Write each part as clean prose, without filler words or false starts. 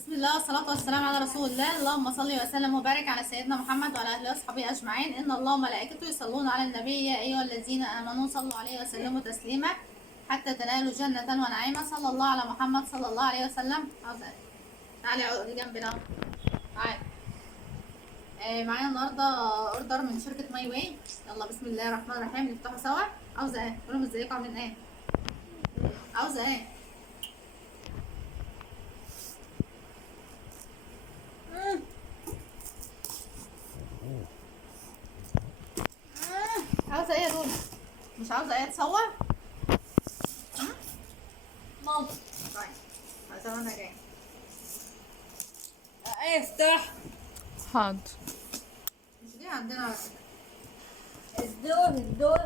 بسم الله والصلاة والسلام على رسول الله. اللهم صل وسلم وبارك على سيدنا محمد وعلى آله وصحبه أجمعين. إن الله وملائكته يصلون على النبي يا أيها الذين آمنوا صلوا عليه وسلموا تسليما حتى تنالوا جنة ونعيما. صلى الله على محمد صلى الله عليه وسلم. تعالي اقعدي جنبنا. تعالي. معانا النهارده اوردر من شركة ماي واي. يلا بسم الله الرحمن الرحيم نفتحه سوا. عاوزة ايه؟ قولوا ازيكم عاملين ايه؟ عاوزة ايه؟ عاوزة ايه يا دول؟ مش عاوزة ايه تصور؟ ماما طيب عايزة وانا جاي. ايه افتح. حاضر. مش دي عندنا على فكرة. الدور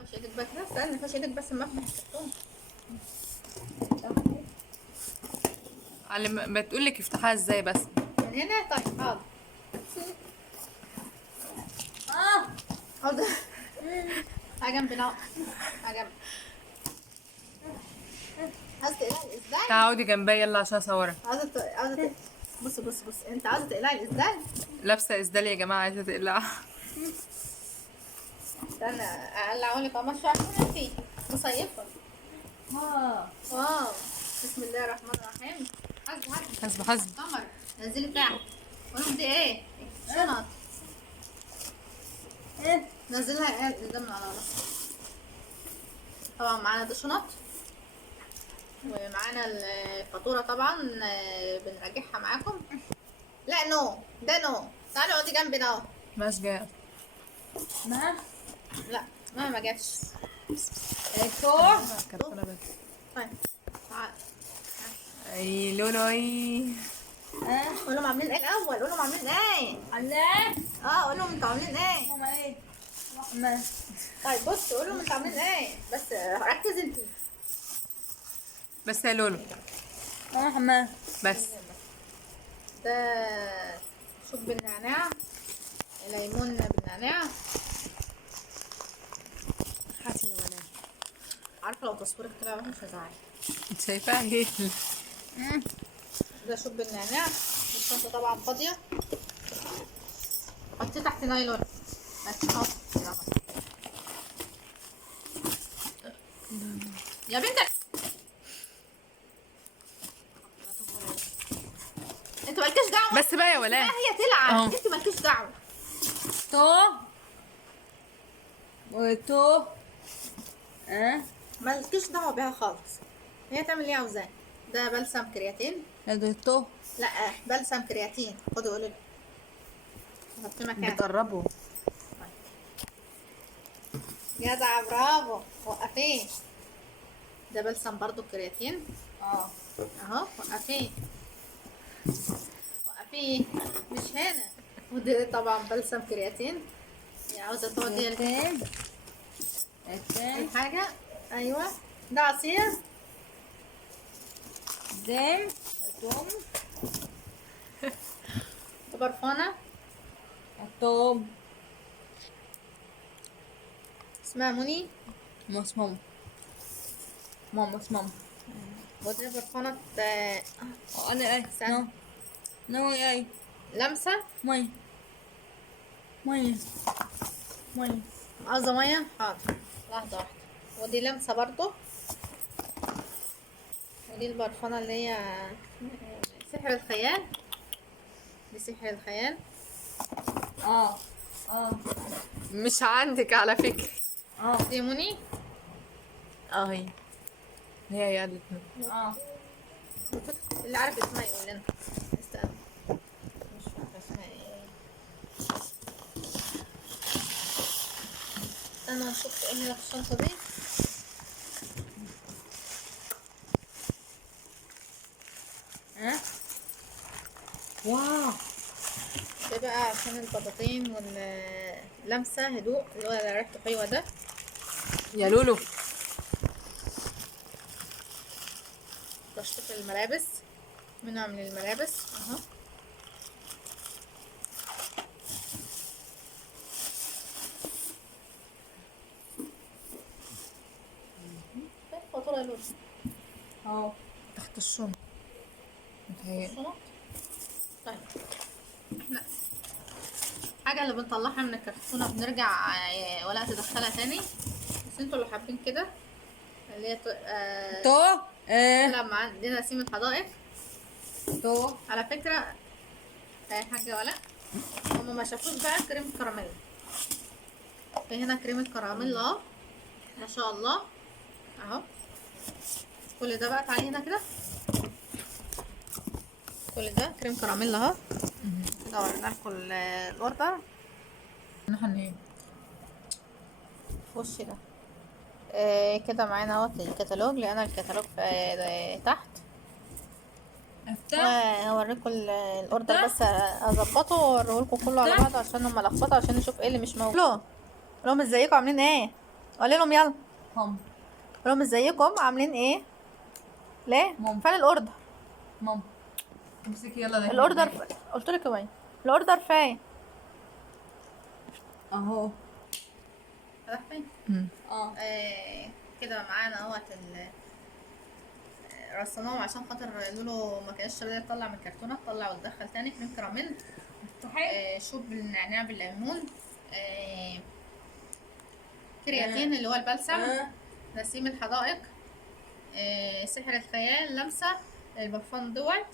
خش ايدك بقى كده، استنى خش ايدك بس ما افتح الكرتون. علم بتقول لك افتحها ازاي بس. من هنا طيب حاضر. حاضر. جنبي نقط. جنبي. عايزة تقلعي الإسدال؟ تعودي جنبي يلا عشان اصورها. عايزة بص انت عايزة تقلعي الإسدال؟ لابسه اسدال يا جماعه، عايزه تقلع. استنى اقلعهولك اهو. مش عارفة فيه مصيفة. واو بسم الله الرحمن الرحيم. حسب قمر نزلي تحت. قولهم دي ايه؟ شنط. نزلها قدام من على راسها. طبعا معانا دي شنط ومعانا الفاتورة طبعا بنراجعها معاكم. لا نو ده نو. تعالي اقعدي جنبي ده اهو. مش جايه. ما لا ما جاتش. ايكو كرتونه بس. طيب تعالي. اي لولو اي. قول لهم عاملين ايه الاول. قول لهم عاملين ايه. الله قول لهم انتوا عاملين ايه. ماما ايه ما طيب بص قول لهم انتوا عاملين ايه بس ركزي انتي. بس يا لولو ماما بس. ده شوك بالنعناع، ليمون بالنعناع. هاتي يا ولد. عارفه لو تصويرك طلع وحش هزعل. انت شايفاها ايه؟ ده شوك بالنعناع. الشنطه طبعا فاضيه. حطيه تحت نايلون بس اهو. يا بنتك انتوا مالكيش دعوه. بس بقى يا ولد. هي تلعب اهو. انتوا مالكيش دعوه. تو مالكيش دعوه بيها خالص. هي تعمل اللي عاوزاه. ده بلسم كرياتين. هذا تو لا بلسم كرياتين. خدوا قولوا لي. حطي مكان. بتقربوا. جدع برافو. وقفيه. ده بلسم برضو كرياتين. اهو وقفيه. وقفيه مش هنا. وده طبعا بلسم كرياتين. هي عاوزه تقعدي الحاجه. ايوه ده عصير. دم توم ده برفانه توم اسمها مني. ماس ماما ماما وده برفانه انا اي استنى. نو اي لمسه. مي عاوزه ميه. حاضر لحظه واحده. ودي لمسه برضو. ودي البرفانه اللي هي سحر الخيال. دي سحر الخيال. اه مش عندك على فكره. دي مني. هي قالت اللي عارف اسمها يقول لنا. استنى مش فاكره اسمها ايه. استنى نشوف ايه اللي في الشنطه دي. واو. ده بقى عشان البطاطين واللمسه هدوء اللي هو ريحته حلوه ده. يا لولو. تشطيف الملابس. منها من الملابس اهو. فاتوره يا لولو. تحت الشنط. متهيألي. الشنط طيب لا، الحاجة اللي بنطلعها من الكرتونة بنرجع ولا تدخلها تاني، بس انتوا اللي حابين كده اللي هي تو تلعب مع عندنا نسيم الحدائق. تو على فكرة اي حاجة ولا هما ما شافوش بقى كريم كراميل. في هنا كريمة كراميل اهو ما شاء الله اهو. كل ده بقى تعالي هنا كده، كل ده كريم كراميل اهو. كده ورينا لكم الاوردر نحن ايه؟ في وش ده. كده معانا اهوت الكتالوج، لقينا الكتالوج في تحت. افتح وهوريكم الاوردر بس اظبطه واوريهولكم كله على بعضه عشان هما لخبطه، عشان نشوف ايه اللي مش موجود. قول لهم ازيكم عاملين ايه، قولي لهم يلا، هم قول لهم ازيكم عاملين ايه. ليه ماما. فين الاوردر؟ ماما امسكي يلا ده الاوردر قلت لك وين الاوردر؟ فين اهو. راح فين؟ اه كده معانا اهوت رصيناهم عشان خاطر لولو ما كانتش راضيه تطلع من الكرتونه، تطلع وتدخل تاني. كريم كراميل، شوب بالنعناع بالليمون، كرياتين اللي هو البلسم، نسيم الحدائق، سحر الخيال، لمسه البرفان دوت،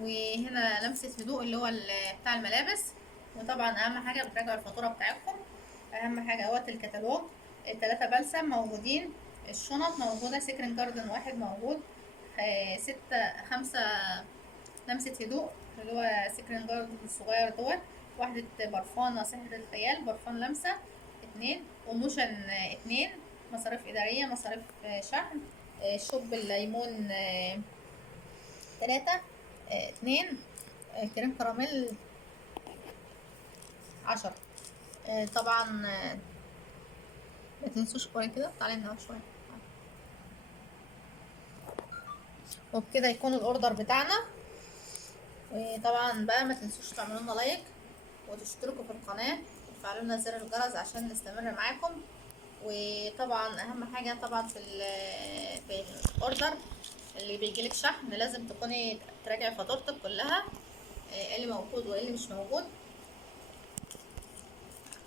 وهنا لمسه هدوء اللي هو بتاع الملابس. وطبعا اهم حاجه بتراجعوا الفاتوره بتاعتكم. اهم حاجه اهوت الكتالوج، التلاتة بلسم موجودين، الشنط موجوده، سكرين جاردن واحد موجود، 5 لمسة هدوء اللي هو سكرين جاردن الصغير دوت، واحدة برفانة سحر الخيال برفان لمسة 2، وموشن 2، مصاريف إدارية، مصاريف شحن، شوب الليمون 3، 2، كريم كراميل 10. طبعا ما تنسوش قوي كده، تعالي نقف شوية. وبكده يكون الاوردر بتاعنا. وطبعا بقى ما تنسوش تعملوا لنا لايك وتشتركوا في القناه وتفعلوا لنا زر الجرس عشان نستمر معاكم. وطبعا اهم حاجه طبعا في الاوردر اللي بيجيلك شحن لازم تكوني تراجعي فاتورتك كلها، ايه اللي موجود وايه اللي مش موجود.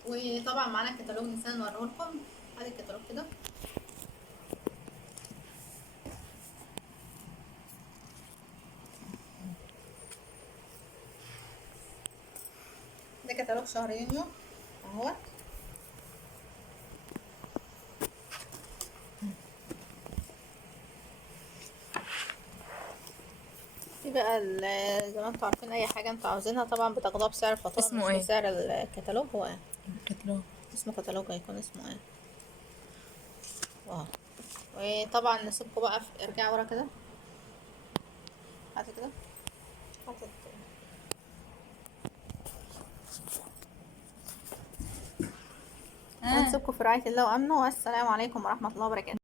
وطبعا معانا الكتالوج نسينا نوريهولكم، ادي الكتالوج كده. ده كتالوج شهر يونيو اهو. في بقى زي ما انتوا عارفين اي حاجه انتوا عاوزينها طبعا بتاخدوها بسعر الفاتوره اسمه مش ايه؟ بسعر الكتالوج. هو ايه كتلو. اسمه؟ كتالوج هيكون اسمه ايه؟ وطبعا نسيبكم بقى ارجعوا ورا كده، هاتي كده، هاتي نسيبكم في رعايه الله وامنه، والسلام عليكم ورحمه الله وبركاته.